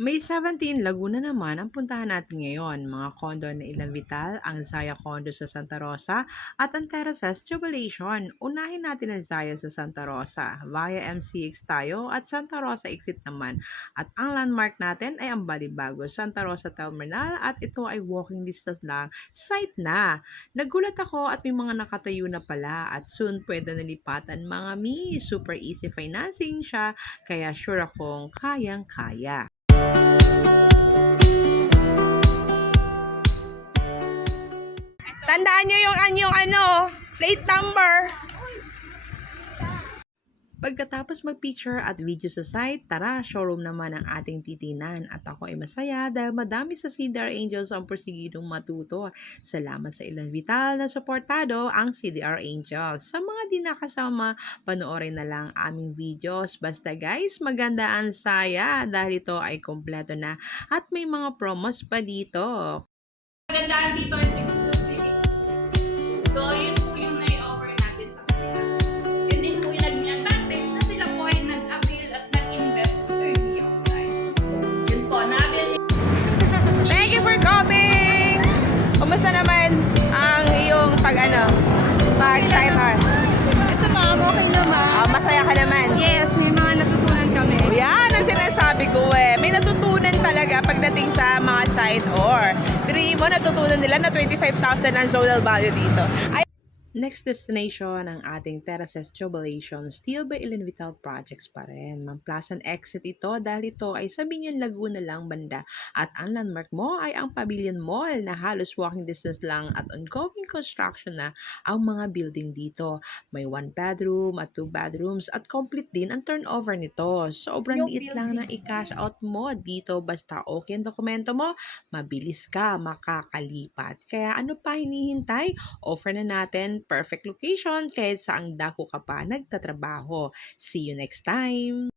May 17 Laguna naman ang puntahan natin ngayon. Mga condo na Ilan Vital, ang Zaya Condo sa Santa Rosa at ang Terraces Jubilation. Unahin natin ang Zaya sa Santa Rosa. Via MCX tayo at Santa Rosa exit naman. At ang landmark natin ay ang Balibago, Santa Rosa Terminal at ito ay walking distance lang. Site na. Nagulat ako at may mga nakatayo na pala at soon pwede nalipatan mga super easy financing siya kaya sure akong kayang-kaya. Tandaan nyo yung anyong plate number. Pagkatapos mag-picture at video sa site, tara, showroom naman ang ating titinan. At ako ay masaya dahil madami sa CDR Angels ang persigidong matuto. Salamat sa Ilan Vital na suportado ang CDR Angels. Sa mga di nakasama, panoorin na lang aming videos. Basta guys, maganda ang saya dahil ito ay kompleto na at may mga promos pa dito. Magandaan dito is exclusive. So, yun po yung nai-offer natin sa kanila. Yun din po yung naging advantage na sila po ay nag-avail at nag-invest early on time. Yun po, na-avail yung... Thank you for coming! Kumusta naman ang iyong pag-site art? Ito ma'am, okay naman. Masaya ka naman? Yes, may mga natutunan kami. Yan ang sinasabi ko eh. May natutunan talaga pagdating sa mga site or. Pero mo natutunan nila na 25,000 ang zonal value dito. Next destination ng ating Terraces Jubilation, still by Ilan Vital Projects pa rin. Mamplasan exit ito dahil ito ay sa Binyan Laguna lang banda at ang landmark mo ay ang Pavilion Mall na halos walking distance lang at ongoing construction na ang mga building dito. May 1 bedroom at 2 bedrooms at complete din ang turnover nito. Sobrang liit lang na i-cash out mo dito basta okay ang dokumento mo, mabilis ka makakalipat. Kaya ano pa hinihintay? Offer na natin perfect location kahit saang dako ka pa nagtatrabaho. See you next time!